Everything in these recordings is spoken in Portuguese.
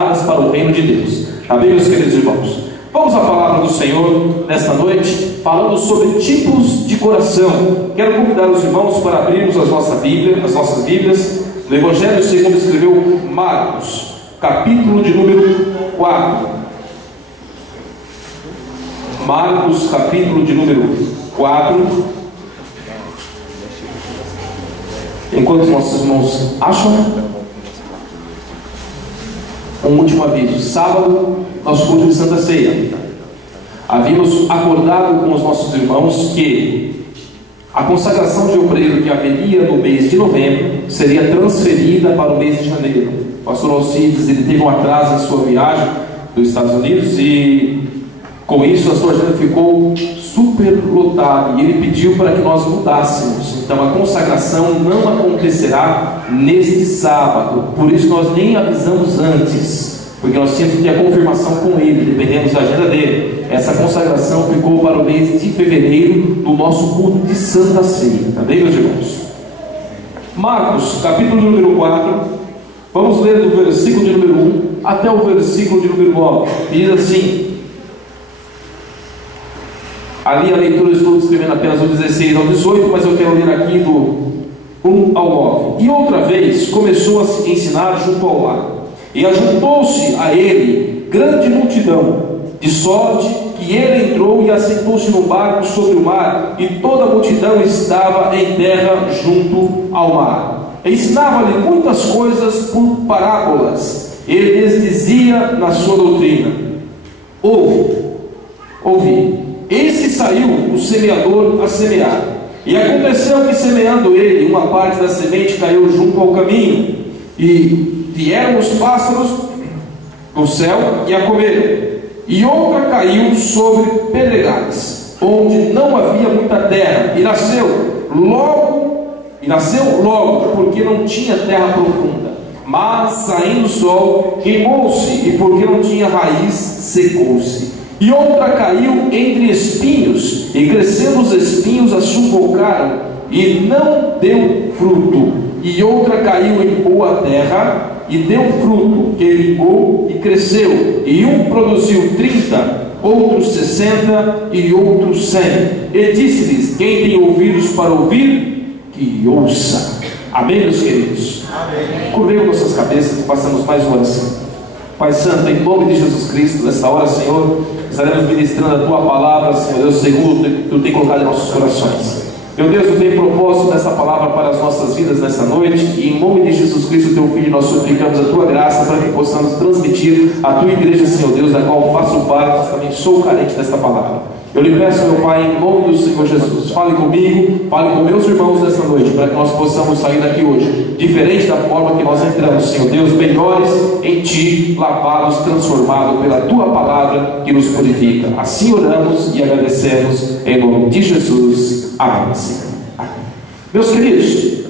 para o reino de Deus. Amém, meus queridos irmãos? Vamos à palavra do Senhor nesta noite, falando sobre tipos de coração. Quero convidar os irmãos para abrirmos as nossas Bíblias, no Evangelho segundo escreveu Marcos, capítulo de número 4. Marcos, capítulo de número 4. Enquanto os nossos irmãos acham, um último aviso: sábado, nosso culto de Santa Ceia. Havíamos acordado com os nossos irmãos que a consagração de obreiro que haveria no mês de novembro seria transferida para o mês de janeiro. O pastor Alcides, ele teve um atraso em sua viagem dos Estados Unidos e com isso a sua agenda ficou super lotada, e ele pediu para que nós mudássemos. Então a consagração não acontecerá neste sábado, por isso nós nem avisamos antes, porque nós tínhamos que ter a confirmação com ele, dependemos da agenda dele. Essa consagração ficou para o mês de fevereiro, do nosso culto de Santa Ceia. Tá bem, meus irmãos? Marcos, capítulo número 4, vamos ler do versículo de número 1 até o versículo de número 9. Diz assim: ali a leitura eu estou escrevendo apenas do 16 ao 18, mas eu quero ler aqui do 1 ao 9. E outra vez começou a se ensinar junto ao mar, e ajuntou-se a ele grande multidão, de sorte que ele entrou e assentou-se no barco sobre o mar, e toda a multidão estava em terra junto ao mar. Ensinava-lhe muitas coisas por parábolas. Ele lhes dizia na sua doutrina: ouvi. Eis que saiu o semeador a semear. E aconteceu que, semeando ele, uma parte da semente caiu junto ao caminho, e vieram os pássaros do céu e a comeram. E outra caiu sobre pedregais, onde não havia muita terra, e nasceu logo, porque não tinha terra profunda. Mas, saindo o sol, queimou-se, e porque não tinha raiz, secou-se. E outra caiu entre espinhos, e crescendo os espinhos a sufocaram, e não deu fruto. E outra caiu em boa terra, e deu fruto, que vingou e cresceu. E um produziu 30, outros 60, e outros 100. E disse-lhes: quem tem ouvidos para ouvir, que ouça. Amém, meus queridos? Amém. Curvemos nossas cabeças e passamos mais uma oração. Pai Santo, em nome de Jesus Cristo, nesta hora, Senhor, estaremos ministrando a Tua palavra, Senhor Deus, segundo Tu tem colocado em nossos corações. Meu Deus, Tu tem propósito dessa palavra para as nossas vidas nesta noite, e em nome de Jesus Cristo, Teu Filho, nós suplicamos a Tua graça para que possamos transmitir a Tua igreja, Senhor Deus, da qual faço parte, mas também sou carente desta palavra. Eu lhe peço, meu Pai, em nome do Senhor Jesus, fale comigo, fale com meus irmãos nesta noite, para que nós possamos sair daqui hoje diferente da forma que nós entramos, Senhor Deus, melhores em Ti, lavados, transformados pela Tua palavra que nos purifica. Assim oramos e agradecemos em nome de Jesus. Amém, Senhor. Amém. Meus queridos,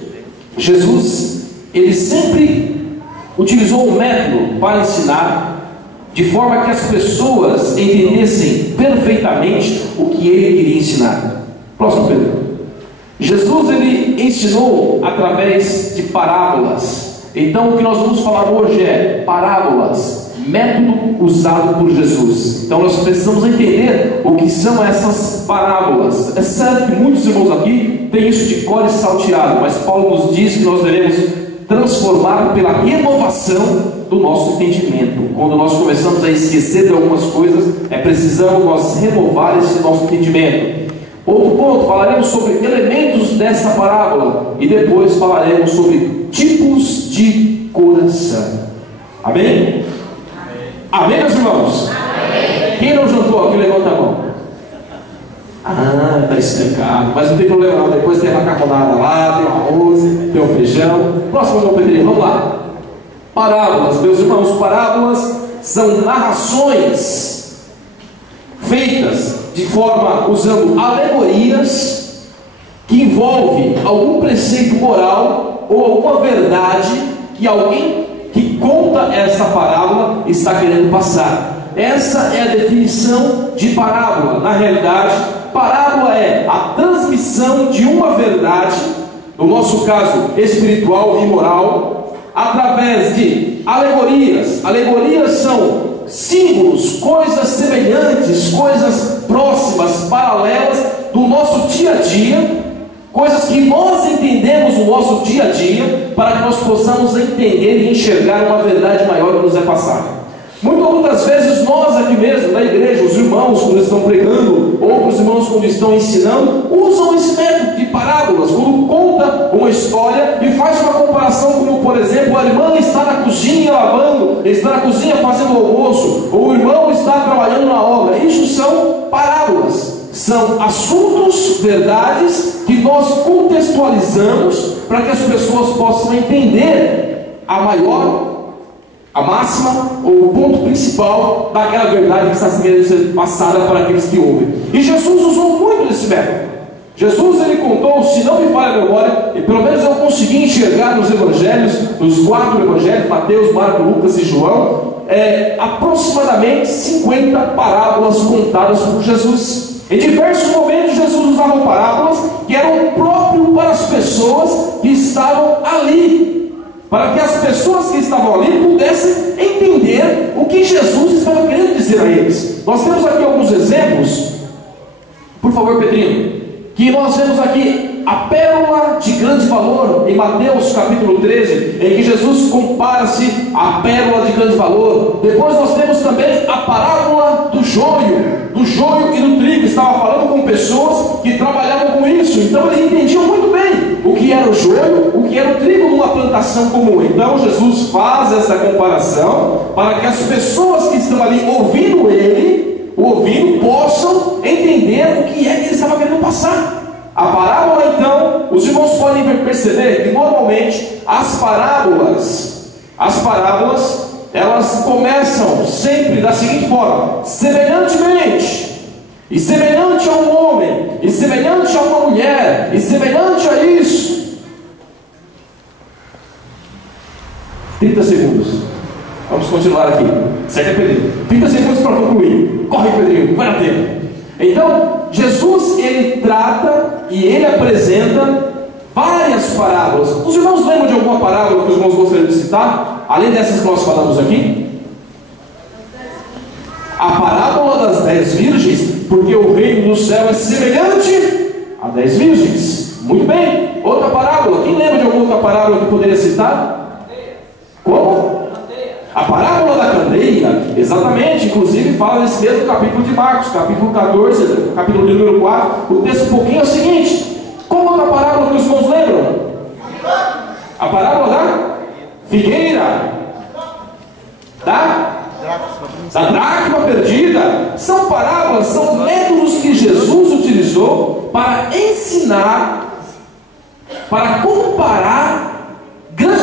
Jesus, Ele sempre utilizou um método para ensinar, de forma que as pessoas entendessem perfeitamente o que Ele queria ensinar. Próximo pergunta. Jesus, Ele ensinou através de parábolas. Então o que nós vamos falar hoje é parábolas, método usado por Jesus. Então nós precisamos entender o que são essas parábolas. É certo que muitos irmãos aqui têm isso de cor e salteado, mas Paulo nos diz que nós devemos transformar pela renovação do nosso entendimento. Quando nós começamos a esquecer de algumas coisas, é preciso nós renovar esse nosso entendimento. Outro ponto, falaremos sobre elementos dessa parábola, e depois falaremos sobre tipos de coração. Amém? Amém, meus irmãos? Amém. Quem não jantou aqui, levanta a mão. Ah, está explicado, mas não tem problema não. Depois tem a macarronada lá, tem o arroz, tem o feijão. Próximo, meu Pedrinho, vamos lá. Parábolas, meus irmãos, parábolas são narrações feitas de forma, usando alegorias, que envolve algum preceito moral ou alguma verdade que alguém que conta essa parábola está querendo passar. Essa é a definição de parábola. Na realidade, parábola é a transmissão de uma verdade, no nosso caso espiritual e moral, através de alegorias. Alegorias são símbolos, coisas semelhantes, coisas próximas, paralelas do nosso dia a dia, coisas que nós entendemos no nosso dia a dia, para que nós possamos entender e enxergar uma verdade maior que nos é passada. Muitas vezes nós aqui mesmo, na igreja, os irmãos quando estão pregando, outros irmãos quando estão ensinando, usam esse método de parábolas, quando conta uma história e faz uma comparação, como por exemplo, a irmã está na cozinha lavando, está na cozinha fazendo o almoço, ou o irmão está trabalhando na obra. Isso são parábolas, são assuntos, verdades, que nós contextualizamos para que as pessoas possam entender a máxima ou o ponto principal daquela verdade que está sendo ser passada para aqueles que ouvem. E Jesus usou muito desse método. Jesus, ele contou, se não me falha a memória, e pelo menos eu consegui enxergar nos evangelhos, nos 4 evangelhos, Mateus, Marcos, Lucas e João, aproximadamente 50 parábolas contadas por Jesus. Em diversos momentos Jesus usava parábolas que eram próprias para as pessoas que estavam ali, para que as pessoas que estavam ali pudessem entender o que Jesus estava querendo dizer a eles. Nós temos aqui alguns exemplos, por favor, Pedrinho, que nós vemos aqui a pérola de grande valor, em Mateus capítulo 13, em que Jesus compara-se à pérola de grande valor. Depois nós temos também a parábola do joio e do trigo. Estava falando com pessoas que trabalhavam com isso, então eles entendiam muito bem o que era o joio, o que era o trigo numa plantação comum. Então Jesus faz essa comparação para que as pessoas que estão ali ouvindo possam entender o que é que ele estava querendo passar. A parábola, então, os irmãos podem perceber que normalmente as parábolas, elas começam sempre da seguinte forma: semelhantemente, e semelhante a um homem, e semelhante a uma mulher, e semelhante a isso. 30 segundos. Vamos continuar aqui. Segue, Pedrinho. 30 segundos para concluir. Corre, Pedrinho, vai na tempo. Então, Jesus, ele trata e ele apresenta várias parábolas. Os irmãos lembram de alguma parábola que os irmãos gostariam de citar? Além dessas que nós falamos aqui? A parábola das 10 virgens, porque o reino do céu é semelhante a 10 virgens. Muito bem. Outra parábola. Quem lembra de alguma outra parábola que poderia citar? Como? A parábola da candeia, exatamente, inclusive fala nesse mesmo capítulo de Marcos, capítulo 14, capítulo de número 4, o texto um pouquinho é o seguinte: qual outra parábola que os irmãos lembram? A parábola da figueira, da dracma perdida. São parábolas, são métodos que Jesus utilizou para ensinar, para comparar,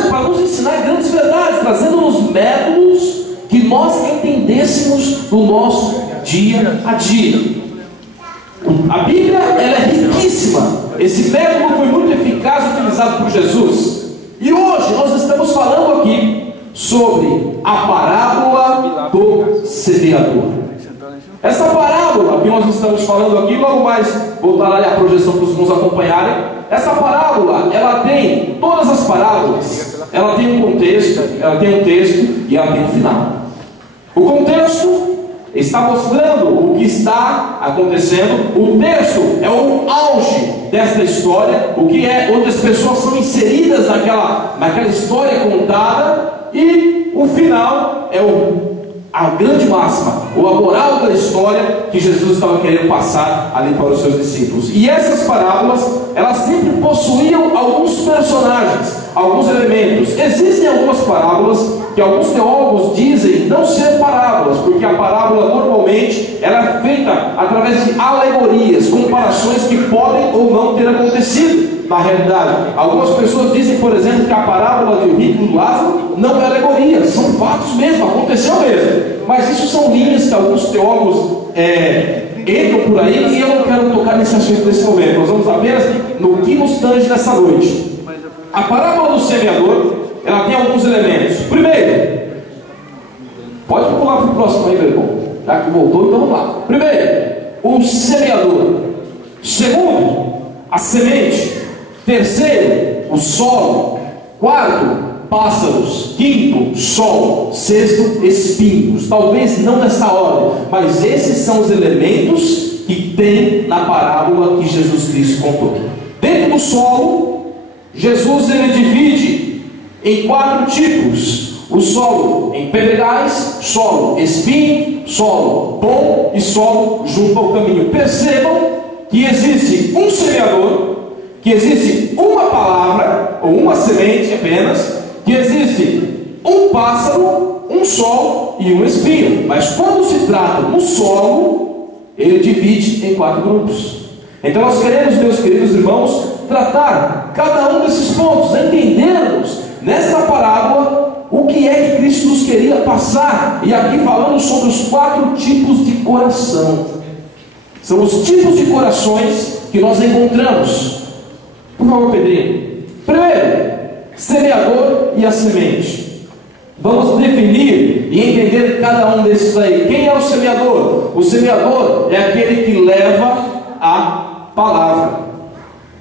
para nos ensinar grandes verdades, trazendo-nos métodos que nós entendêssemos no nosso dia a dia. A Bíblia, ela é riquíssima. Esse método foi muito eficaz utilizado por Jesus. E hoje nós estamos falando aqui sobre a parábola do semeador. Essa parábola que nós estamos falando aqui, logo mais voltará a projeção para os irmãos acompanharem. Essa parábola, ela tem, todas as parábolas, ela tem um contexto, ela tem um texto e ela tem um final. O contexto está mostrando o que está acontecendo. O texto é o auge desta história, o que é onde as pessoas são inseridas naquela história contada, e o final é a grande máxima, ou a moral da história que Jesus estava querendo passar ali para os seus discípulos. E essas parábolas, elas sempre possuíam alguns personagens, alguns elementos. Existem algumas parábolas que alguns teólogos dizem não ser parábolas, porque a parábola normalmente ela é feita através de alegorias, comparações que podem ou não ter acontecido na realidade. Algumas pessoas dizem, por exemplo, que a parábola do rico e do Lázaro não é alegoria, são fatos mesmo, aconteceu mesmo. Mas isso são linhas que alguns teólogos entram por aí, e eu não quero tocar nesse assunto nesse momento. Nós vamos apenas no que nos tange nessa noite. A parábola do semeador, ela tem alguns elementos. Primeiro, pode pular para o próximo aí, meu irmão. Já que voltou, então vamos lá. Primeiro, o semeador. Segundo, a semente. Terceiro, o solo. Quarto, pássaros. Quinto, sol. Sexto, espinhos. Talvez não nessa ordem, mas esses são os elementos que tem na parábola que Jesus Cristo contou. Dentro do solo, Jesus ele divide em 4 tipos: o solo em pedregais, solo espinho, solo bom e solo junto ao caminho. Percebam que existe um semeador, que existe uma palavra ou uma semente apenas, que existe um pássaro, um sol e um espinho. Mas quando se trata do solo, ele divide em 4 grupos. Então nós queremos, meus queridos irmãos, tratar cada um desses pontos, entendermos nesta parábola o que é que Cristo nos queria passar. E aqui falamos sobre os 4 tipos de coração. São os tipos de corações que nós encontramos. Por favor, Pedrinho. Primeiro, semeador e a semente. Vamos definir e entender cada um desses aí. Quem é o semeador? O semeador é aquele que leva a palavra.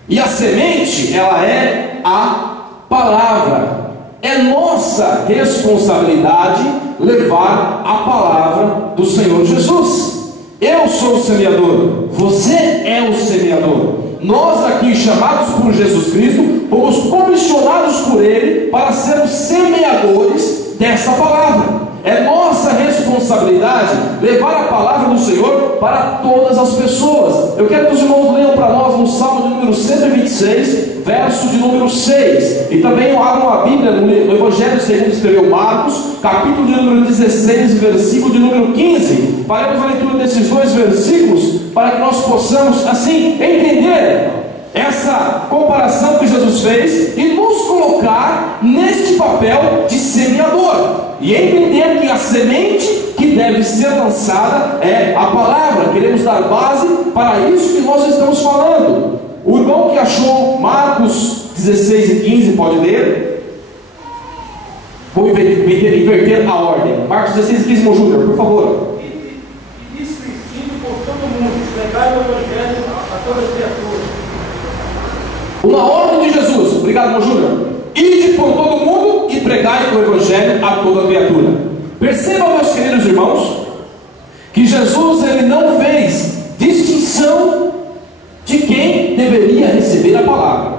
E a semente, ela é a palavra. É nossa responsabilidade levar a palavra do Senhor Jesus. Eu sou o semeador, você é o semeador. Nós aqui, chamados por Jesus Cristo, fomos comissionados por Ele para sermos semeadores dessa palavra. É nossa responsabilidade levar a palavra do Senhor para todas as pessoas. Eu quero que os irmãos leiam para nós no Salmo de número 126, verso de número 6. E também abram a Bíblia no Evangelho segundo escreveu Marcos, capítulo de número 16, versículo de número 15. Faremos a leitura desses 2 versículos para que nós possamos assim entender essa comparação que Jesus fez e nos colocar neste papel de semeador e entender que a semente que deve ser lançada é a palavra. Queremos dar base para isso que nós estamos falando. O irmão que achou Marcos 16 e 15 pode ler. Vou inverter a ordem. Marcos 16 e 15, irmão Júnior, por favor. E disse o Espírito por todo mundo, pregai o Evangelho a todas as criaturas. Uma ordem de Jesus. Obrigado, irmão Júnior. Ide por todo mundo e pregai o Evangelho a toda criatura. Percebam, meus queridos irmãos, que Jesus ele não fez distinção de quem deveria receber a palavra.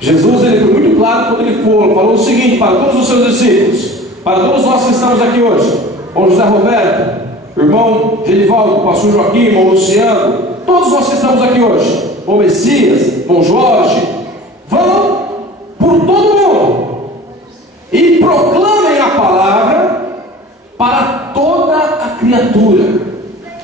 Jesus ele foi muito claro quando ele falou o seguinte para todos os seus discípulos, para todos nós que estamos aqui hoje: irmão José Roberto, irmão Genivaldo, pastor Joaquim, irmão Luciano, todos nós que estamos aqui hoje, irmão Messias, irmão Jorge, vão por todo mundo e proclamem a palavra para toda a criatura,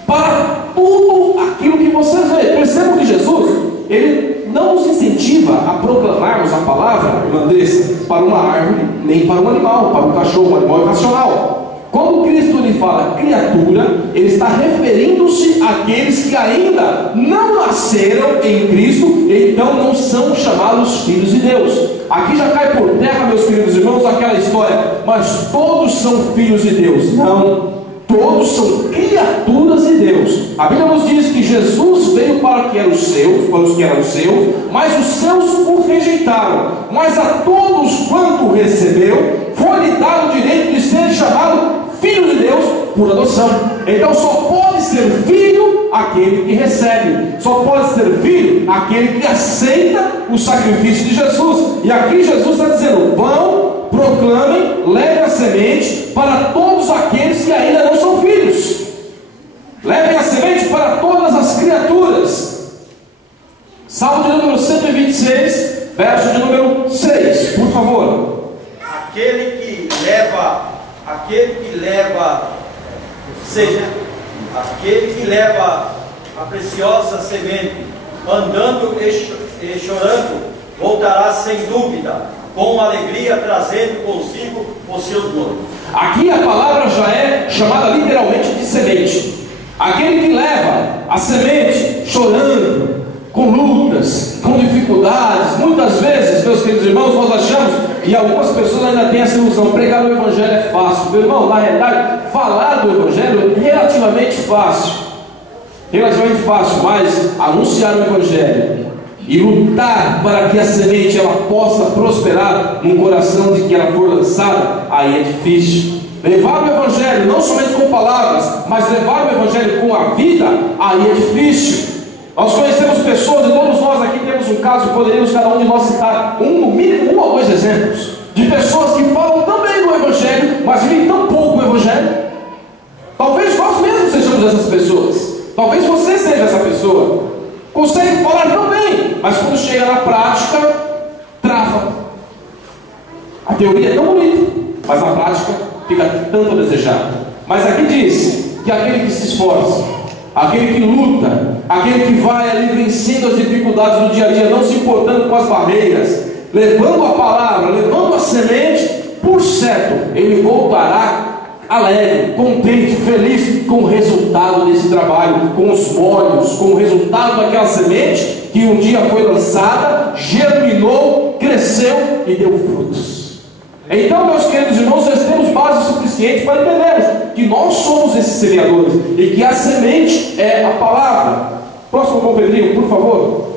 para tudo aquilo que vocês veem. Percebam que Jesus ele não nos incentiva a proclamarmos a palavra, irmã Andressa, para uma árvore, nem para um animal, para um cachorro, um animal irracional. Quando Cristo lhe fala criatura, ele está referindo-se àqueles que ainda não nasceram em Cristo, e então não são chamados filhos de Deus. Aqui já cai por terra, meus queridos irmãos, aquela história: mas todos são filhos de Deus. Não, todos são criaturas de Deus. A Bíblia nos diz que Jesus veio para os que eram seus, mas os seus o rejeitaram. Mas a todos quanto recebeu, foi-lhe dado o direito de ser chamado filho de Deus por adoção. Então só pode ser filho aquele que recebe, só pode ser filho aquele que aceita o sacrifício de Jesus. E aqui Jesus está dizendo: vão, proclamem, levem a semente para todos aqueles que ainda não são filhos. Levem a semente para todas as criaturas. Salmo de número 126, verso de número 6, por favor. Aquele que leva, seja, aquele que leva a preciosa semente, andando e chorando, voltará sem dúvida, com alegria, trazendo consigo os seus noivos. Aqui a palavra já é chamada literalmente de semente. Aquele que leva a semente chorando, com lutas, com dificuldades. Muitas vezes, meus queridos irmãos, nós achamos, e algumas pessoas ainda têm essa ilusão: pregar o Evangelho é fácil. Meu irmão, na realidade, falar do Evangelho é relativamente fácil, mas anunciar o Evangelho e lutar para que a semente ela possa prosperar no coração de que ela for lançada, aí é difícil. Levar o Evangelho não somente com palavras, mas levar o Evangelho com a vida, aí é difícil. Nós conhecemos pessoas, e todos nós aqui temos um caso, poderíamos cada um de nós citar no mínimo 1 ou 2 exemplos de pessoas que falam também do Evangelho, mas vivem tão pouco o Evangelho. Talvez nós mesmos sejamos essas pessoas, talvez você seja essa pessoa. Consegue falar tão bem, mas quando chega na prática, trava. A teoria é tão bonita, mas na prática fica tanto a desejar. Mas aqui diz que aquele que se esforça, aquele que luta, aquele que vai ali vencendo as dificuldades do dia a dia, não se importando com as barreiras, levando a palavra, levando a semente, por certo, ele voltará alegre, contente, feliz com o resultado desse trabalho, com os molhos, com o resultado daquela semente que um dia foi lançada, germinou, cresceu e deu frutos. Então, meus queridos irmãos, nós temos base suficiente para entendermos que nós somos esses semeadores e que a semente é a palavra. Próximo com o Pedrinho, por favor.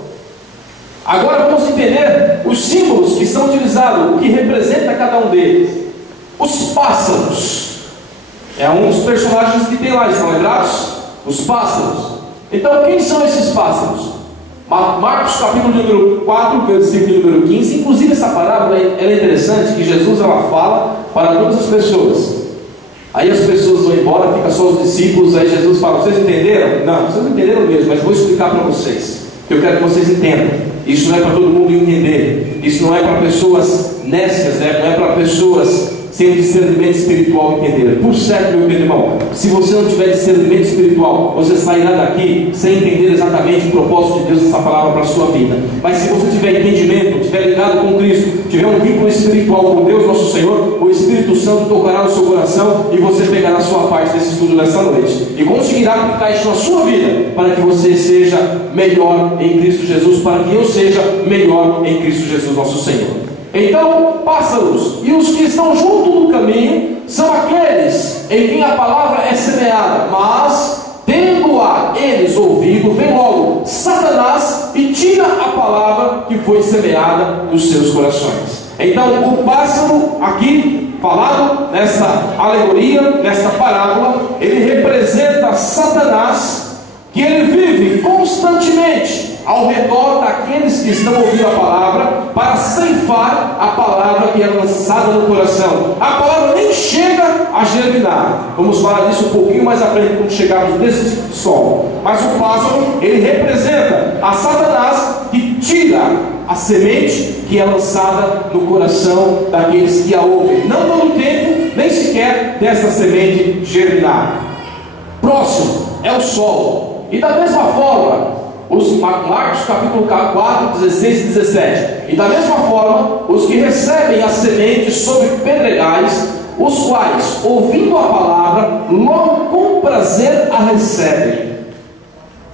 Agora vamos entender os símbolos que são utilizados, o que representa cada um deles. Os pássaros é um dos personagens que tem lá, estão lembrados? Os pássaros. Então, quem são esses pássaros? Marcos capítulo número 4, versículo número 15. Inclusive essa parábola ela é interessante, que Jesus ela fala para todas as pessoas. Aí as pessoas vão embora, fica só os discípulos. Aí Jesus fala: vocês entenderam? Não, vocês não entenderam mesmo, mas vou explicar para vocês, que eu quero que vocês entendam. Isso não é para todo mundo entender. Isso não é para pessoas nécias, não é para pessoas sem um discernimento espiritual entender. Por certo, meu querido irmão, se você não tiver discernimento espiritual, você sairá daqui sem entender exatamente o propósito de Deus nessa palavra para a sua vida. Mas se você tiver entendimento, estiver ligado com Cristo, tiver um vínculo espiritual com Deus nosso Senhor, o Espírito Santo tocará no seu coração e você pegará a sua parte desse estudo nessa noite e conseguirá aplicar isso na sua vida, para que você seja melhor em Cristo Jesus, para que eu seja melhor em Cristo Jesus nosso Senhor. Então, pássaros e os que estão junto do caminho são aqueles em quem a palavra é semeada, mas tendo-a eles ouvido, vem logo Satanás e tira a palavra que foi semeada nos seus corações. Então, o pássaro aqui falado nessa alegoria, nessa parábola, ele representa Satanás, que ele vive constantemente ao redor daqueles que estão ouvindo a palavra, para ceifar a palavra que é lançada no coração. A palavra nem chega a germinar. Vamos falar disso um pouquinho mais à frente, quando chegarmos nesse sol. Mas o pássaro, ele representa a Satanás, que tira a semente que é lançada no coração daqueles que a ouvem, não dando tempo nem sequer dessa semente germinar. Próximo é o sol. E da mesma forma, os Marcos capítulo 4, 16 e 17. E da mesma forma, os que recebem a semente sobre pedregais, os quais, ouvindo a palavra, logo com prazer a recebem,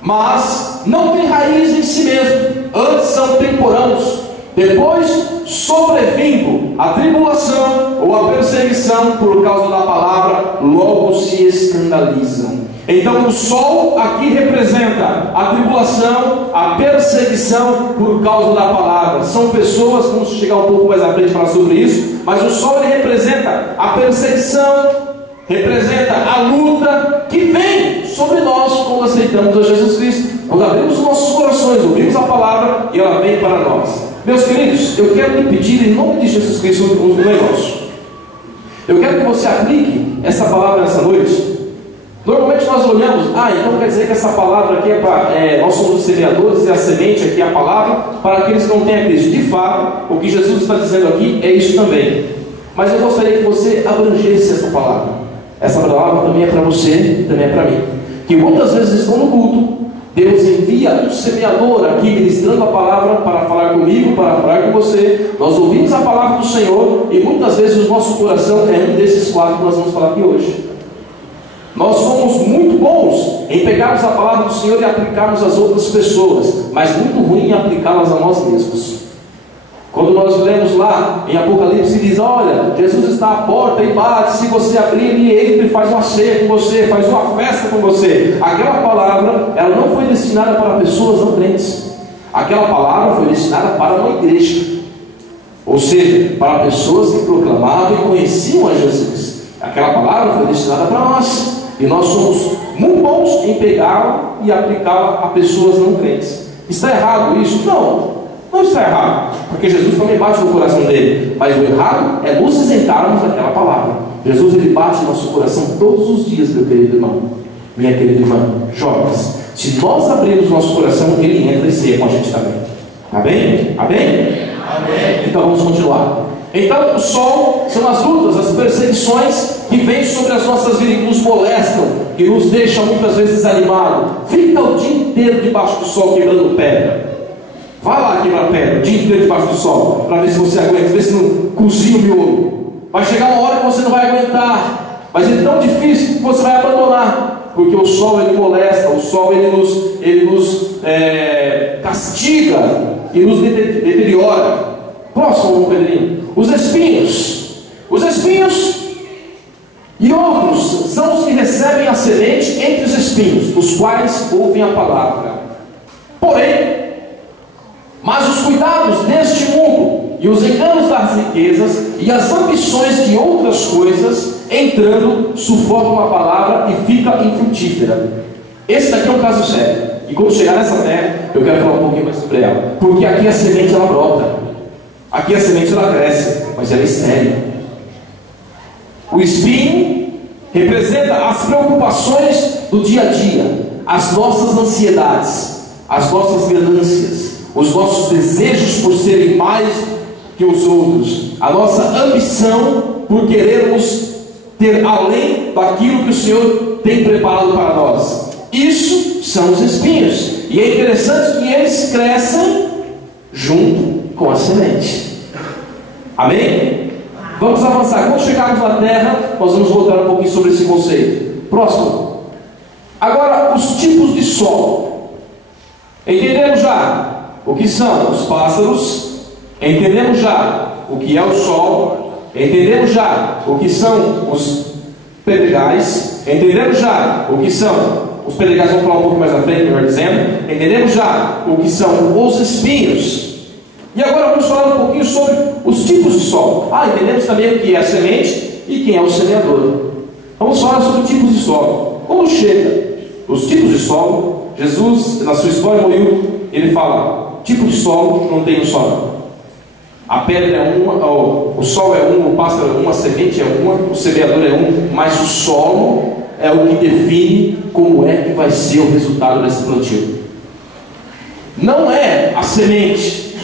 mas não têm raiz em si mesmo, antes são temporâneos. Depois, sobrevindo a tribulação ou a perseguição por causa da palavra, logo se escandalizam. Então o sol aqui representa a tribulação, a perseguição por causa da palavra. São pessoas, vamos chegar um pouco mais à frente para falar sobre isso, mas o sol ele representa a perseguição, representa a luta que vem sobre nós quando aceitamos a Jesus Cristo. Quando abrimos os nossos corações, ouvimos a palavra e ela vem para nós. Meus queridos, eu quero lhe pedir em nome de Jesus Cristo um negócio. Eu quero que você aplique essa palavra nessa noite. Normalmente nós olhamos, então quer dizer que essa palavra aqui é para, nós somos os semeadores e a semente aqui é a palavra para aqueles que não têm a Cristo. De fato, o que Jesus está dizendo aqui é isso também. Mas eu gostaria que você abrangesse essa palavra. Essa palavra também é para você e também é para mim. Que muitas vezes estão no culto, Deus envia um semeador aqui ministrando a palavra para falar comigo, para falar com você. Nós ouvimos a palavra do Senhor e muitas vezes o nosso coração é um desses quatro que nós vamos falar aqui hoje. Nós somos muito bons em pegarmos a palavra do Senhor e aplicarmos às outras pessoas, mas muito ruim em aplicá-las a nós mesmos. Quando nós lemos lá em Apocalipse, diz: olha, Jesus está à porta e bate, se você abrir, ele entra e faz uma ceia com você, faz uma festa com você. Aquela palavra, ela não foi destinada para pessoas não crentes. Aquela palavra foi destinada para uma igreja, ou seja, para pessoas que proclamavam e conheciam a Jesus. Aquela palavra foi destinada para nós, e nós somos muito bons em pegá-la e aplicá-la a pessoas não crentes. Está errado isso? Não está errado, porque Jesus também bate no coração dele. Mas o errado é nos isentarmos daquela palavra. Jesus, ele bate no nosso coração todos os dias, meu querido irmão, minha querida irmã, jovens. Se nós abrirmos nosso coração, ele entra e ceia com a gente também. Amém? Amém? Amém. Então vamos continuar. Então o sol são as lutas, as perseguições que vêm sobre as nossas vidas, que nos molestam, que nos deixam muitas vezes desanimados. Fica o dia inteiro debaixo do sol quebrando pedra. Vai lá quebrar pedra o dia inteiro debaixo do sol, para ver se você aguenta, ver se não cozinha o miolo. Vai chegar uma hora que você não vai aguentar, mas é tão difícil que você vai abandonar, porque o sol ele molesta, o sol ele nos castiga e nos deteriora. Próximo, Pedrinho. Os espinhos e outros são os que recebem a semente entre os espinhos, os quais ouvem a palavra. Mas os cuidados deste mundo e os enganos das riquezas e as ambições de outras coisas, entrando, sufocam a palavra e fica infrutífera. Esse daqui é um caso sério. E quando chegar nessa terra, eu quero falar um pouquinho mais sobre ela. Porque aqui a semente ela brota, aqui a semente ela cresce, mas ela é estéril. O espinho representa as preocupações do dia a dia, as nossas ansiedades, as nossas ganâncias, os nossos desejos por serem mais que os outros, a nossa ambição por querermos ter além daquilo que o Senhor tem preparado para nós. Isso são os espinhos, e é interessante que eles crescem junto com a semente. Amém? Vamos avançar. Quando chegarmos na terra, nós vamos voltar um pouquinho sobre esse conceito. Próximo. Agora, os tipos de sol. Entendemos já o que são os pássaros, entendemos já o que é o sol, entendemos já o que são os pedregais, entendemos já o que são os pedregais, vamos falar um pouco mais à frente, melhor dizendo, entendemos já o que são os espinhos. E agora vamos falar um pouquinho sobre os tipos de sol. Entendemos também o que é a semente e quem é o semeador. Vamos falar sobre tipos de sol. Quando chega os tipos de sol, Jesus, na sua história no ele fala: tipo de solo não tem um só não. A pedra é uma, o sol é um, o pássaro é uma, a semente é uma, o semeador é um, mas o solo é o que define como é que vai ser o resultado desse plantio. Não é a semente,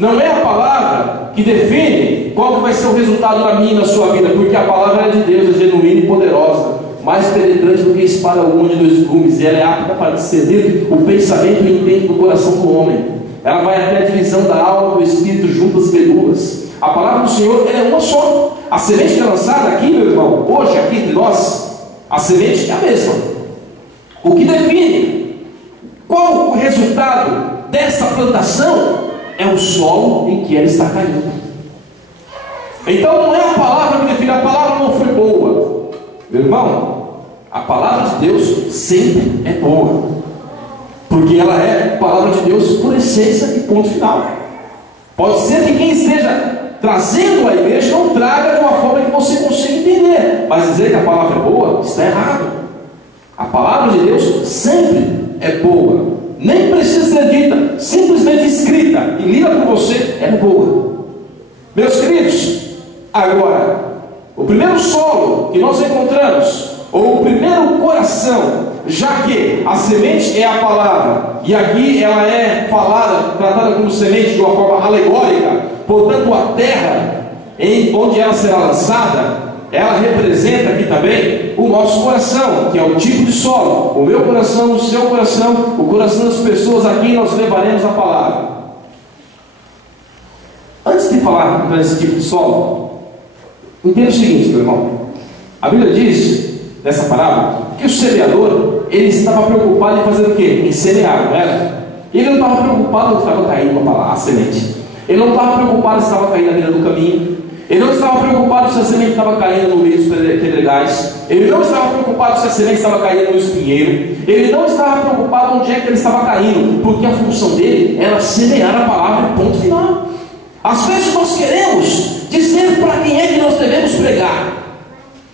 não é a palavra que define qual que vai ser o resultado na minha e na sua vida, porque a palavra é de Deus, é genuína e poderosa, mais penetrante do que espada alguma de dois gumes, e ela é apta para discernir o pensamento e o intento do coração do homem. Ela vai até a divisão da alma do espírito, juntas e medulas. A palavra do Senhor é uma só. A semente que é lançada aqui, meu irmão, hoje aqui entre nós, a semente é a mesma. O que define qual o resultado dessa plantação é o solo em que ela está caindo. Então não é a palavra que define, a palavra não foi boa. Meu irmão, a palavra de Deus sempre é boa, porque ela é palavra de Deus por essência e ponto final. Pode ser que quem esteja trazendo a igreja não traga de uma forma que você consiga entender, mas dizer que a palavra é boa está errado. A palavra de Deus sempre é boa, nem precisa ser dita, simplesmente escrita e lida por você, é boa. Meus queridos, agora, o primeiro solo que nós encontramos, ou o primeiro coração, já que a semente é a palavra, e aqui ela é falada, tratada como semente de uma forma alegórica, portanto a terra onde ela será lançada, ela representa aqui também o nosso coração, que é o tipo de solo, o meu coração, o seu coração, o coração das pessoas a quem nós levaremos a palavra. Antes de falar desse tipo de solo, entenda o seguinte, meu irmão. A Bíblia diz, nessa parábola, que o semeador, ele estava preocupado em fazer o quê? Em semear, não era? Ele não estava preocupado que estava caindo a semente. Ele não estava preocupado se estava caindo na beira do caminho. Ele não estava preocupado se a semente estava caindo no meio dos pedregais. Ele não estava preocupado se a semente estava caindo no espinheiro. Ele não estava preocupado onde é que ele estava caindo, porque a função dele era semear a palavra, ponto final. Às vezes nós queremos dizer para quem é que nós devemos pregar.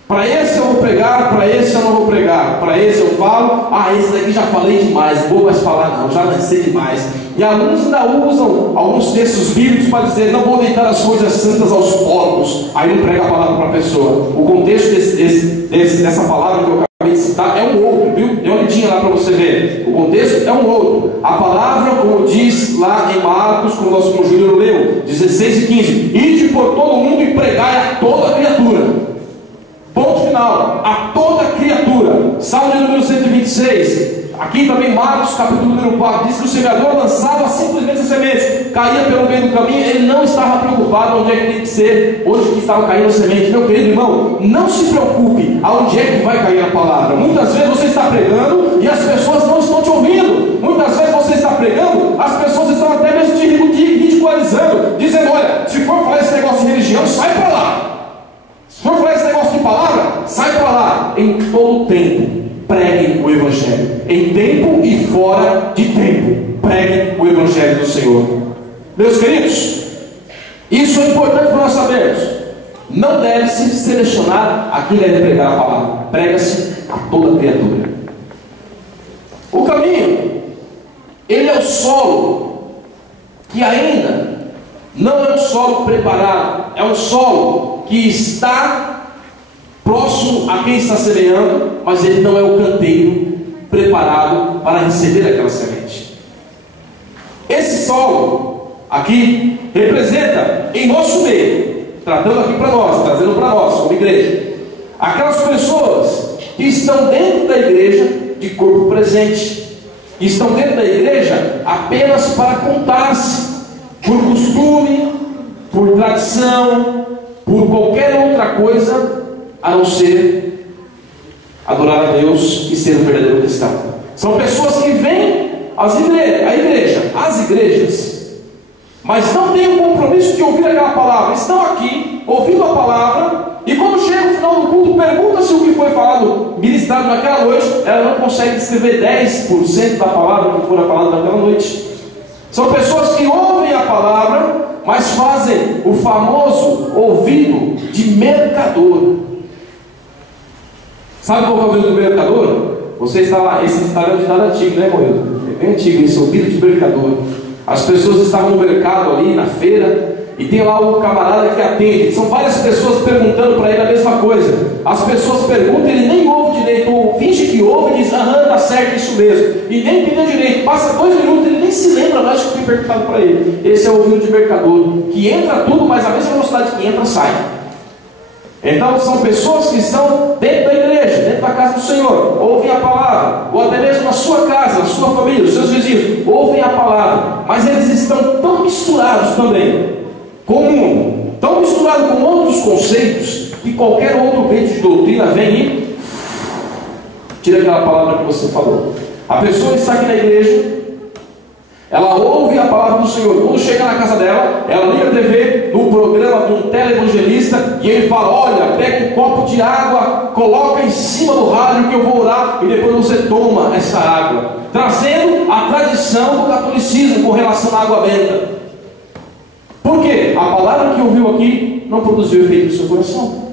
Para esse eu vou pregar, para esse eu não vou pregar, para esse eu falo, esse daqui já falei demais, não vou mais falar não, já lancei demais. E alguns ainda usam alguns textos bíblicos para dizer, não vou deitar as coisas santas aos porcos. Aí não prega a palavra para a pessoa. O contexto dessa palavra que eu acabei de citar é um outro, viu? Dê uma olhadinha lá para você ver. O contexto é um outro. A palavra, como diz lá em Marcos, como nosso irmão Júlio leu, 16 e 15: ide por todo mundo e pregai a toda criatura. Ponto final, a toda criatura. Salmo de número 126. Aqui também Marcos, capítulo número 4, diz que o semeador lançava simplesmente a semente, caía pelo meio do caminho. Ele não estava preocupado onde é que tem que ser, onde que estava caindo a semente. Meu querido irmão, não se preocupe aonde é que vai cair a palavra. Muitas vezes você está pregando e as pessoas não estão te ouvindo. Muitas vezes você está pregando, as pessoas estão até mesmo te ridicularizando, dizendo, olha, se for falar esse negócio de religião, sai para lá. Se for falar esse negócio de palavra, sai para lá. Em todo tempo, pregue o Evangelho. Em tempo e fora de tempo, pregue o Evangelho do Senhor. Meus queridos, isso é importante para nós sabermos. Não deve-se selecionar a quem deve pregar a palavra. Prega-se a toda criatura. O caminho, ele é o solo que ainda não é um solo preparado. É um solo que está próximo a quem está semeando, mas ele não é o canteiro preparado para receber aquela semente. Esse solo aqui representa em nosso meio, tratando aqui para nós, trazendo para nós como igreja, aquelas pessoas que estão dentro da igreja de corpo presente, que estão dentro da igreja apenas para contar-se, por costume, por tradição, por qualquer outra coisa, a não ser adorar a Deus e ser um verdadeiro cristão. São pessoas que vêm às igrejas, mas não têm o compromisso de ouvir aquela palavra. Estão aqui, ouvindo a palavra, e quando chega no final do culto, pergunta se o que foi falado, ministrado naquela noite, ela não consegue descrever 10% da palavra que foi falada naquela noite. São pessoas que ouvem a palavra, mas fazem o famoso ouvido de mercador. Sabe qual é o ouvido do mercador? Você está lá, esse Instagram é de nada antigo, né, Moedo? É bem antigo, esse ouvido de mercador. As pessoas estavam no mercado ali, na feira, e tem lá o camarada que atende. São várias pessoas perguntando para ele a mesma coisa. As pessoas perguntam, ele nem ouve direito, ou finge que ouve e diz, tá certo, isso mesmo. E nem entendeu direito. Passa 2 minutos, ele nem se lembra mais do que foi perguntado para ele. Esse é o ouvido de mercador, que entra tudo, mas a mesma velocidade que entra, sai. Então são pessoas que estão dentro da igreja, dentro da casa do Senhor, ouvem a palavra, ou até mesmo na sua casa, na sua família, os seus vizinhos, ouvem a palavra, mas eles estão tão misturados também com o mundo, tão misturados com outros conceitos, que qualquer outro vento de doutrina vem e tira aquela palavra que você falou. A pessoa está aqui na igreja, ela ouve a palavra do Senhor. Quando chega na casa dela, ela liga a TV no programa de um televangelista e ele fala, olha, pega um copo de água, coloca em cima do rádio que eu vou orar, e depois você toma essa água, trazendo a tradição do catolicismo com relação à água benta. Por quê? A palavra que ouviu aqui não produziu efeito no seu coração.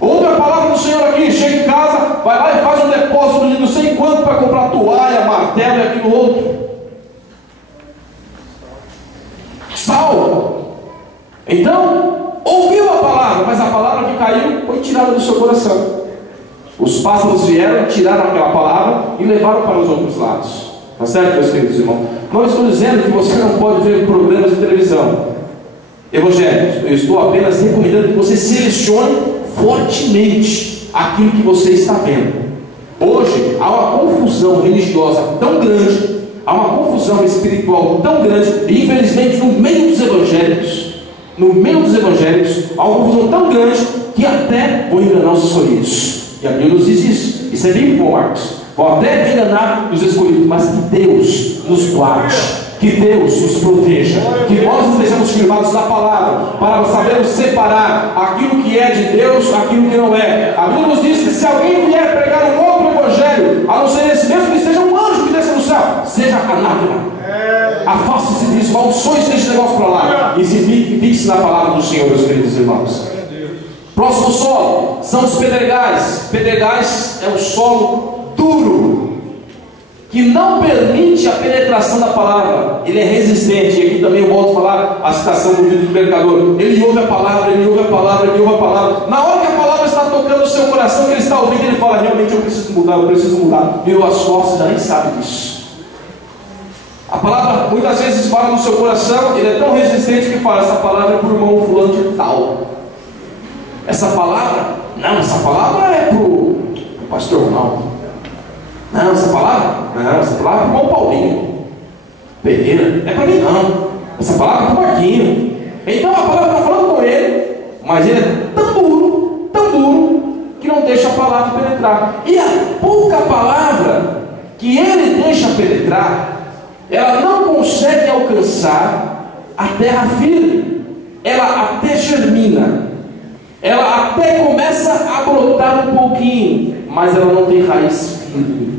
Ouve a palavra do Senhor aqui, chega em casa, vai lá e faz um depósito de não sei quanto para comprar toalha, martelo e aquilo outro. Sal. Então, ouviu a palavra, mas a palavra que caiu foi tirada do seu coração. Os pássaros vieram, tiraram aquela palavra e levaram para os outros lados. Tá certo, meus queridos irmãos? Não estou dizendo que você não pode ver programas de televisão evangélicos. Eu estou apenas recomendando que você selecione fortemente aquilo que você está vendo. Hoje há uma confusão religiosa tão grande, há uma confusão espiritual tão grande, e infelizmente no meio dos evangélicos, há uma confusão tão grande que até vão enganar os escolhidos. E a Bíblia nos diz isso. Isso é bíblico, Marcos. Vão até enganar os escolhidos, mas que Deus nos guarde. Que Deus nos proteja, que nós estejamos firmados na palavra, para sabermos separar aquilo que é de Deus, aquilo que não é. A Bíblia nos diz que se alguém vier pregar um outro evangelho, a não ser esse mesmo, que seja um anjo que desça no céu, seja anátema. Afaste-se disso, maldições desse negócio para lá, e se fixe na palavra do Senhor, meus queridos irmãos. Próximo solo são os pedregais. Pedregais é um solo duro, que não permite a penetração da palavra. Ele é resistente. E aqui também eu volto a falar a citação do livro do mercador. Ele ouve a palavra, ele ouve a palavra, ele ouve a palavra. Na hora que a palavra está tocando o seu coração, que ele está ouvindo, ele fala: realmente eu preciso mudar, eu preciso mudar. Virou as costas, já nem sabe disso. A palavra muitas vezes fala no seu coração. Ele é tão resistente que fala: essa palavra é por irmão fulano de tal. Essa palavra é para o pastor Ronaldo. Não, essa palavra é para o irmão Paulinho Pereira. Não é para mim não. Essa palavra é para o Marquinho. Então a palavra está falando com ele, mas ele é tão duro, que não deixa a palavra penetrar. E a pouca palavra que ele deixa penetrar, ela não consegue alcançar a terra firme. Ela até germina, ela até começa a brotar um pouquinho, mas ela não tem raiz firme.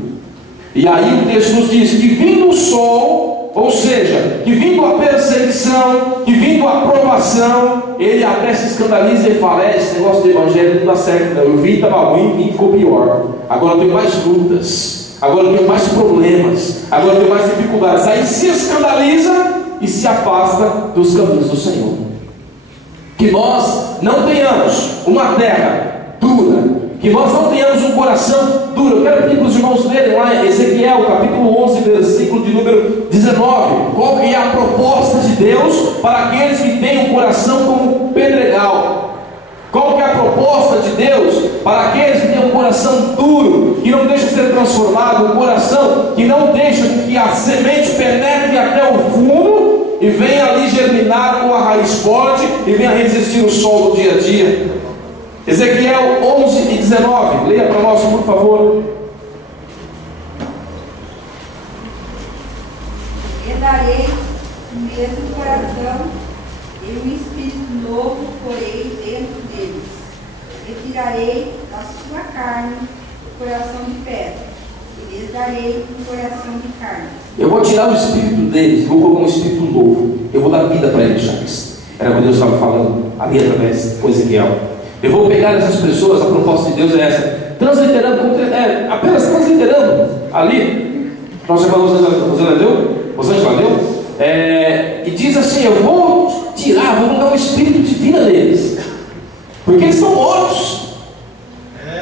E aí o texto nos diz que vindo o sol, ou seja, que vindo a perseguição, que vindo a provação, ele até se escandaliza e fala: esse negócio do evangelho não dá certo não. Eu vi, estava ruim, e ficou pior. Agora eu tenho mais lutas, agora eu tenho mais problemas, agora eu tenho mais dificuldades. Aí se escandaliza e se afasta dos caminhos do Senhor. Que nós não tenhamos uma terra dura, que nós não tenhamos um coração duro. Eu quero pedir para os irmãos lerem lá Ezequiel capítulo 11, versículo de número 19. Qual que é a proposta de Deus para aqueles que têm um coração como pedregal? Qual que é a proposta de Deus para aqueles que têm um coração duro, que não deixa ser transformado, um coração que não deixa que a semente penetre até o fundo e venha ali germinar com a raiz forte e venha resistir o sol do dia a dia? Ezequiel 11 e 19, leia para nós, por favor. E darei o mesmo coração e um espírito novo porei dentro deles. Retirarei da sua carne o coração de pedra e lhes darei um coração de carne. Eu vou tirar o espírito deles, vou colocar um espírito novo. Eu vou dar vida para eles, Charles. Era o que Deus estava falando ali através do Ezequiel. Eu vou pegar essas pessoas, a proposta de Deus é essa, transliterando, apenas transliterando ali. Nós chamamos Rosângela deu, e diz assim: eu vou tirar, vou colocar um espírito de vida neles, porque eles estão mortos,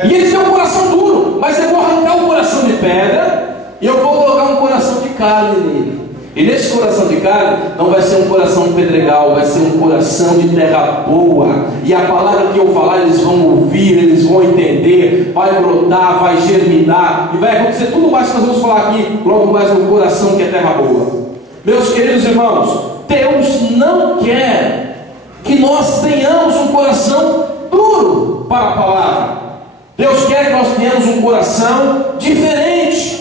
e eles têm um coração duro, mas eu vou arrancar um coração de pedra, e eu vou colocar um coração de carne nele. E nesse coração de carne não vai ser um coração de pedregal, vai ser um coração de terra boa. E a palavra que eu falar, eles vão ouvir, eles vão entender, vai brotar, vai germinar, e vai acontecer tudo mais que nós vamos falar aqui logo mais no coração que é terra boa. Meus queridos irmãos, Deus não quer que nós tenhamos um coração duro para a palavra. Deus quer que nós tenhamos um coração diferente.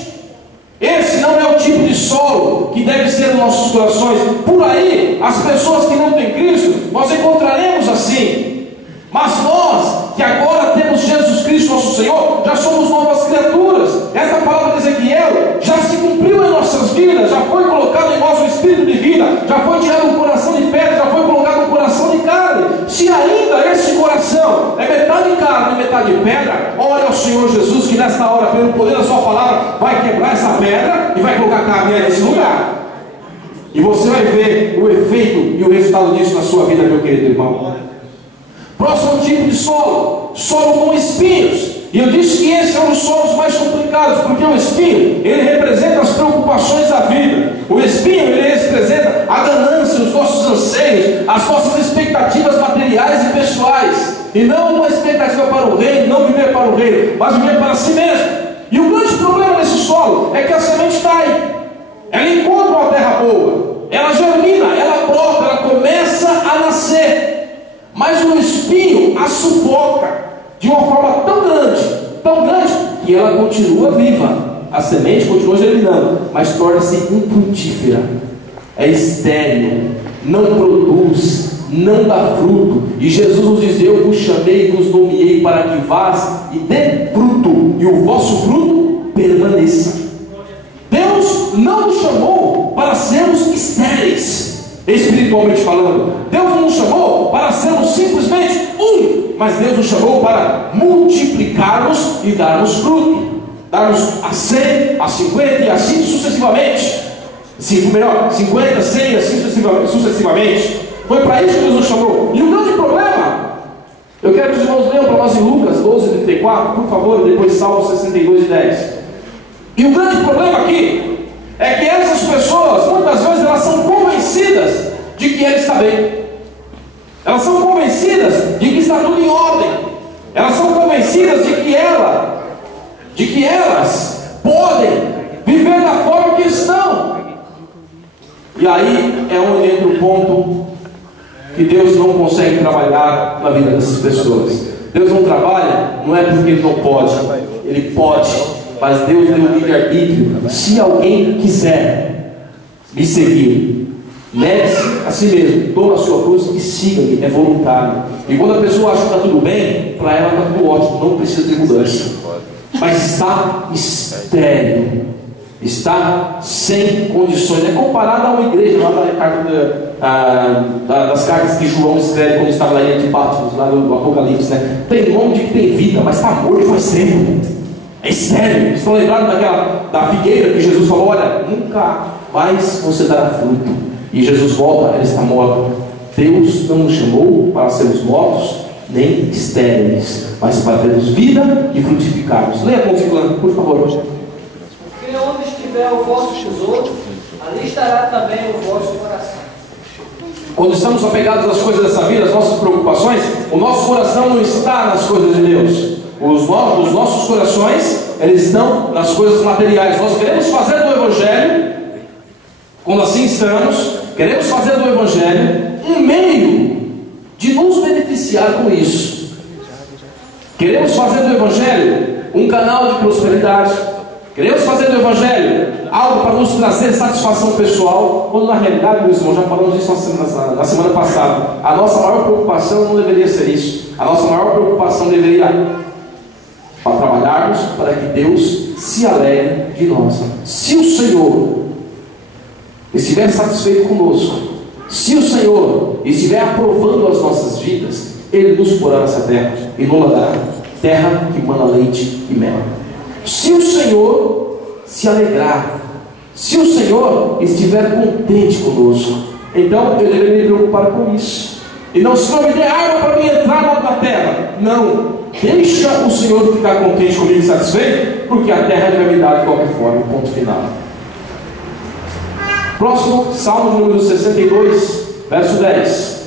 Esse não é o tipo de solo que deve ser nos nossos corações. Por aí, as pessoas que não têm Cristo, nós encontraremos assim. Mas nós, que agora temos Jesus Cristo nosso Senhor, já somos novas criaturas. Essa palavra de Ezequiel já se cumpriu em nossas vidas, já foi colocado em nós o espírito de vida, já foi tirado um coração de pedra, já foi colocado um coração de carne. Se ainda esse coração é metade carne e metade pedra, ore ao Senhor Jesus, que nesta hora, pelo poder da sua palavra, vai quebrar essa pedra e vai colocar carne nesse lugar. E você vai ver o efeito e o resultado disso na sua vida, meu querido irmão. Próximo tipo de solo, solo com espinhos. E eu disse que esse é um dos solos mais complicados, porque o espinho, ele representa as preocupações da vida. O espinho, ele representa a ganância, os nossos anseios, as nossas expectativas materiais e pessoais. E não uma expectativa para o reino, não viver para o reino, mas viver para si mesmo. E o grande problema desse solo é que a semente cai. Ela encontra uma terra boa, ela germina, ela brota, ela começa a nascer. Mas o espinho a sufoca de uma forma tão grande, que ela continua viva. A semente continua germinando, mas torna-se infrutífera. é estéril, não produz, não dá fruto. E Jesus nos diz: eu vos chamei e vos nomeei para que vás e dê fruto, e o vosso fruto permaneça. Deus não nos chamou para sermos estéreis, espiritualmente falando. Deus não nos chamou para sermos simplesmente mas Deus nos chamou para multiplicarmos e darmos fruto, darmos a 100, a 50 e assim sucessivamente. 50, 100 e assim sucessivamente. Foi para isso que Deus nos chamou. E o grande problema, eu quero que os irmãos leiam para nós em Lucas 12:34, por favor, e depois Salmo 62:10. E o grande problema aqui é que essas pessoas, muitas vezes, elas são convencidas de que Ele está bem. Elas são convencidas de que está tudo em ordem. Elas são convencidas de que elas podem viver da forma que estão. E aí é onde entra o ponto que Deus não consegue trabalhar na vida dessas pessoas. Deus não trabalha, não é porque Ele não pode. Ele pode, mas Deus deu o livre-arbítrio. Se alguém quiser me seguir, negue-se a si mesmo, toma a sua cruz e siga-me, é voluntário. E quando a pessoa acha que está tudo bem, para ela está tudo ótimo, não precisa ter mudança. Mas está estéril, está sem condições. É comparado a uma igreja lá das cartas que João escreve quando estava na ilha de Patmos, lá do Apocalipse, né? Tem nome de que tem vida, mas está morto faz tempo. É estéril. Estão lembrados da figueira que Jesus falou: olha, nunca mais você dará fruto. E Jesus volta, ela está morta. Deus não nos chamou para sermos mortos, nem estéreis, mas para termos vida e frutificarmos. Leia comigo, por favor. Porque onde estiver o vosso tesouro, ali estará também o vosso coração. Quando estamos apegados às coisas dessa vida, às nossas preocupações, o nosso coração não está nas coisas de Deus. Os nossos corações, eles estão nas coisas materiais. Nós queremos fazer do Evangelho, quando assim estamos, queremos fazer do Evangelho um meio de nos beneficiar com isso. Queremos fazer do Evangelho um canal de prosperidade. Queremos fazer do Evangelho algo para nos trazer satisfação pessoal, quando na realidade, meus irmãos, já falamos disso na semana passada. A nossa maior preocupação não deveria ser isso. A nossa maior preocupação deveria para trabalharmos para que Deus se alegre de nós. Se o Senhor estiver satisfeito conosco, se o Senhor estiver aprovando as nossas vidas, Ele nos porá nessa terra e nos dará terra que mana leite e mel. Se o Senhor se alegrar, se o Senhor estiver contente conosco, então eu deveria me preocupar com isso. E não, Senhor, me dê arma para me entrar na terra. Não, deixa o Senhor ficar contente comigo e satisfeito, porque a terra Ele vai me dar de qualquer forma. Ponto final. Próximo, Salmo de número 62, verso 10.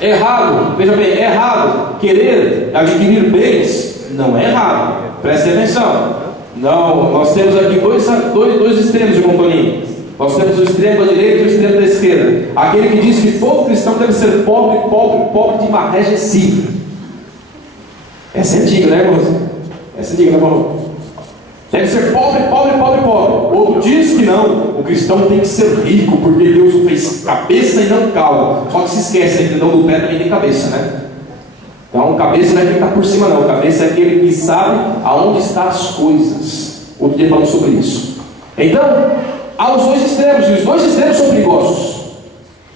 Errado, veja bem, é errado querer adquirir bens. Não é errado, preste atenção. Não, nós temos aqui dois extremos, irmão Toninho. Nós temos o extremo da direita e o extremo da esquerda. Aquele que diz que todo cristão deve ser pobre de marregeci. Essa é antiga, né, irmãos? Essa é antiga, né, irmão? Deve ser pobre. Outro diz que não, o cristão tem que ser rico, porque Deus o fez cabeça e não cauda. Só que se esquece, a tendão do pé também tem cabeça, né? Então, cabeça não é quem está por cima, não. Cabeça é aquele que sabe aonde estão as coisas. Outro dia falamos sobre isso. Então, há os dois extremos, e os dois extremos são perigosos.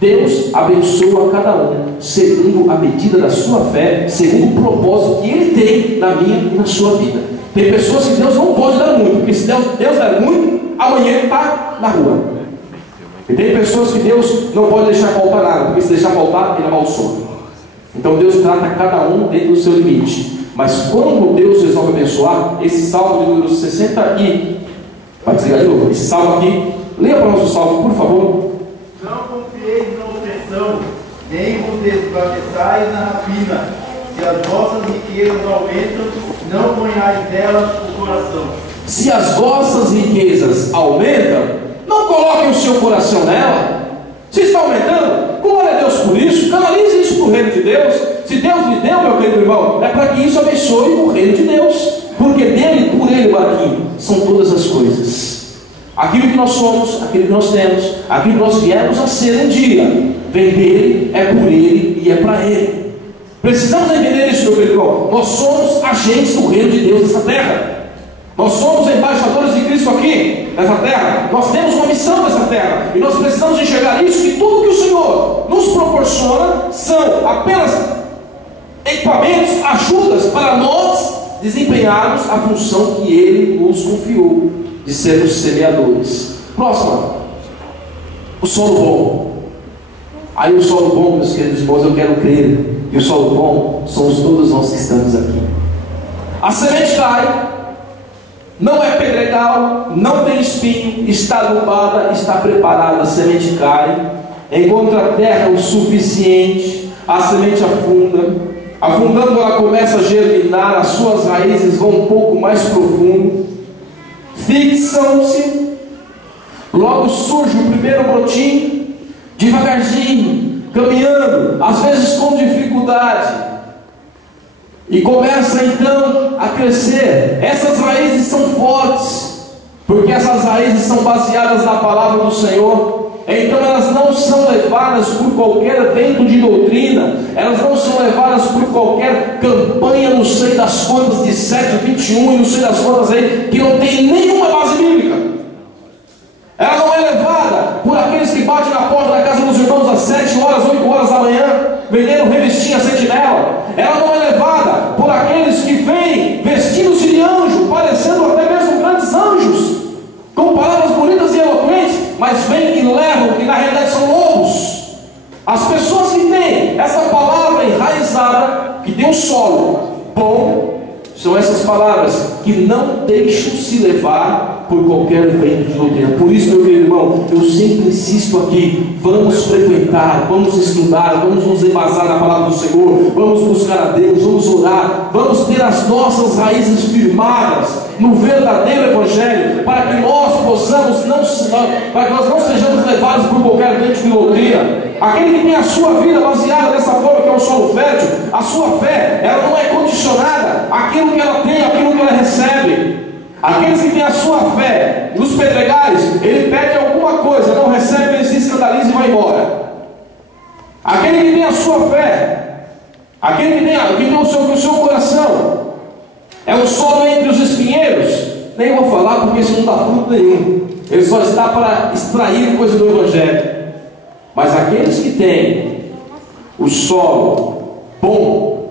Deus abençoa a cada um, segundo a medida da sua fé, segundo o propósito que Ele tem na minha e na sua vida. Tem pessoas que Deus não pode dar muito, porque se Deus der muito, amanhã Ele está na rua. E tem pessoas que Deus não pode deixar faltar nada, porque se deixar faltar, Ele amaldiçoa. Então Deus trata cada um dentro do seu limite. Mas quando Deus resolve abençoar, esse salmo de número 60 e... Vai desligar de novo. Esse salmo aqui, leia para nós o salmo, por favor. Não confieis na opressão, nem vos desvaneçais na rapina. Se as vossas riquezas aumentam, não ponhais delas o coração. Se as vossas riquezas aumentam, não coloquem o seu coração nela. Se está aumentando, glória a Deus por isso. Canalize isso para o reino de Deus. Se Deus lhe deu, meu querido irmão, é para que isso abençoe o reino de Deus. Porque dele, por ele, Marquinhos, são todas as coisas. Aquilo que nós somos, aquilo que nós temos, aquilo que nós viemos a ser um dia, vem dele, é por ele e é para ele. Precisamos entender isso, meu irmão. Nós somos agentes do reino de Deus nessa terra. Nós somos embaixadores de Cristo aqui, nessa terra. Nós temos uma missão nessa terra. E nós precisamos enxergar isso, que tudo que o Senhor nos proporciona são apenas equipamentos, ajudas para nós desempenharmos a função que Ele nos confiou, de sermos semeadores. Próximo. O solo bom. Aí o solo bom, meus queridos irmãos, eu quero crer que o solo bom somos todos nós que estamos aqui. A semente cai, não é pedregal, não tem espinho, está adubada, está preparada, a semente cai, encontra a terra o suficiente, a semente afunda, afundando ela começa a germinar, as suas raízes vão um pouco mais profundo, fixam-se, logo surge o primeiro brotinho, devagarzinho, caminhando, às vezes com dificuldade, e começa então a crescer. Essas raízes são fortes, porque essas raízes são baseadas na palavra do Senhor. Então elas não são levadas por qualquer vento de doutrina, elas não são levadas por qualquer campanha, não sei das quantas, de 7:21 e não sei das quantas aí, que não tem nenhuma base bíblica. Ela não é levada por aqueles que batem na porta da casa dos irmãos às 7 horas, 8 horas da manhã, vendendo revistinha sentinela. Ela não é levada por aqueles que vêm vestidos de anjo, parecendo até mesmo grandes anjos, com palavras bonitas e eloquentes, mas vêm e levam, que na realidade são lobos. As pessoas que têm essa palavra enraizada, que tem um solo bom, são essas palavras que não deixam se levar por qualquer vento de doutrina. Por isso, meu querido irmão, eu sempre insisto aqui: vamos frequentar, vamos estudar, vamos nos embasar na palavra do Senhor, vamos buscar a Deus, vamos orar, vamos ter as nossas raízes firmadas no verdadeiro Evangelho, para que nós possamos para que nós não sejamos levados por qualquer vento de doutrina. Aquele que tem a sua vida baseada dessa forma, que é o solo fértil, a sua fé, ela não é condicionada àquilo que ela tem, àquilo que ela recebe. Aqueles que têm a sua fé nos pedregais, ele pede alguma coisa, não recebe, ele se escandaliza e vai embora. Aquele que tem a sua fé, aquele que tem o seu coração, é o solo entre os espinheiros, nem vou falar porque isso não dá fruto nenhum, ele só está para extrair coisa do Evangelho. Mas aqueles que têm o solo bom,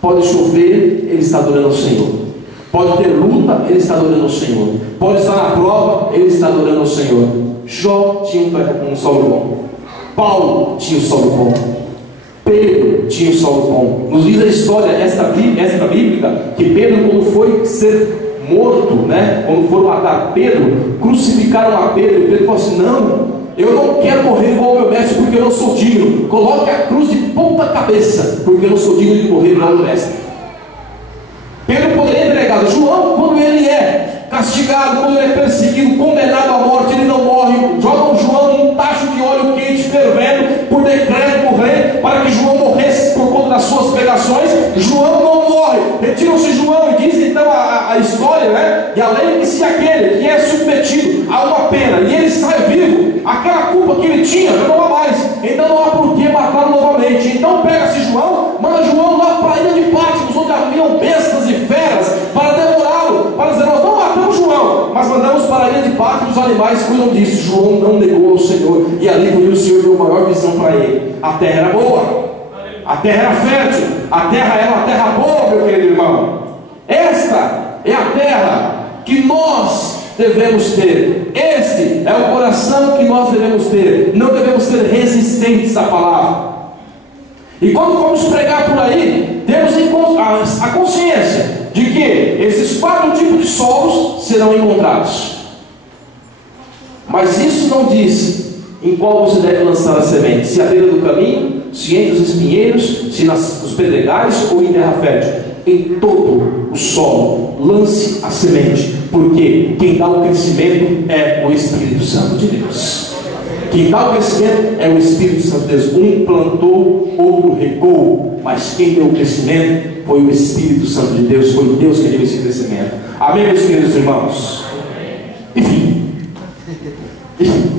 pode chover, ele está adorando ao Senhor. Pode ter luta, ele está adorando ao Senhor. Pode estar na prova, ele está adorando ao Senhor. Jó tinha um solo bom. Paulo tinha um solo bom. Pedro tinha um solo bom. Nos diz a história esta bíblica, que Pedro, quando foi ser morto, quando foram matar Pedro, crucificaram a Pedro. E Pedro falou assim: não, eu não quero morrer igual ao meu mestre, porque eu não sou digno. Coloque a cruz de ponta cabeça, porque eu não sou digno de morrer igual ao meu mestre. Pedro poderia entregar. João, quando ele é castigado, quando ele é perseguido, condenado à morte, ele não morre. Jogam João num tacho de óleo quente fervendo, por decreto do rei, para que João morresse por conta das suas pregações. João não morre. Retiram-se João e diz então a história, e a lei que se aquele que é submetido a uma pena e ele sai vivo, aquela culpa que ele tinha já não há mais, então não há por que matá-lo novamente. Então pega-se João, manda João lá para a ilha de Patmos, onde haviam bestas e feras, para devorá-lo, para dizer: nós não matamos João, mas mandamos para a ilha de Patmos, os animais cuidam disso. João não negou ao Senhor, e ali foi o Senhor deu maior visão para ele. A terra era boa, a terra era fértil, a terra era uma terra boa, meu querido irmão. Esta é a terra que nós devemos ter. Este é o coração que nós devemos ter. Não devemos ser resistentes à palavra. E quando vamos pregar por aí, temos a consciência de que esses 4 tipos de solos serão encontrados. Mas isso não diz em qual você deve lançar a semente: se à beira do caminho, se entre os espinheiros, se nos pedregais ou em terra fértil. Em todo o solo lance a semente, porque quem dá o crescimento é o Espírito Santo de Deus. Quem dá o crescimento é o Espírito Santo de Deus. Um plantou, outro regou, mas quem deu o crescimento foi o Espírito Santo de Deus. Foi Deus que deu esse crescimento. Amém, meus queridos irmãos? Enfim, E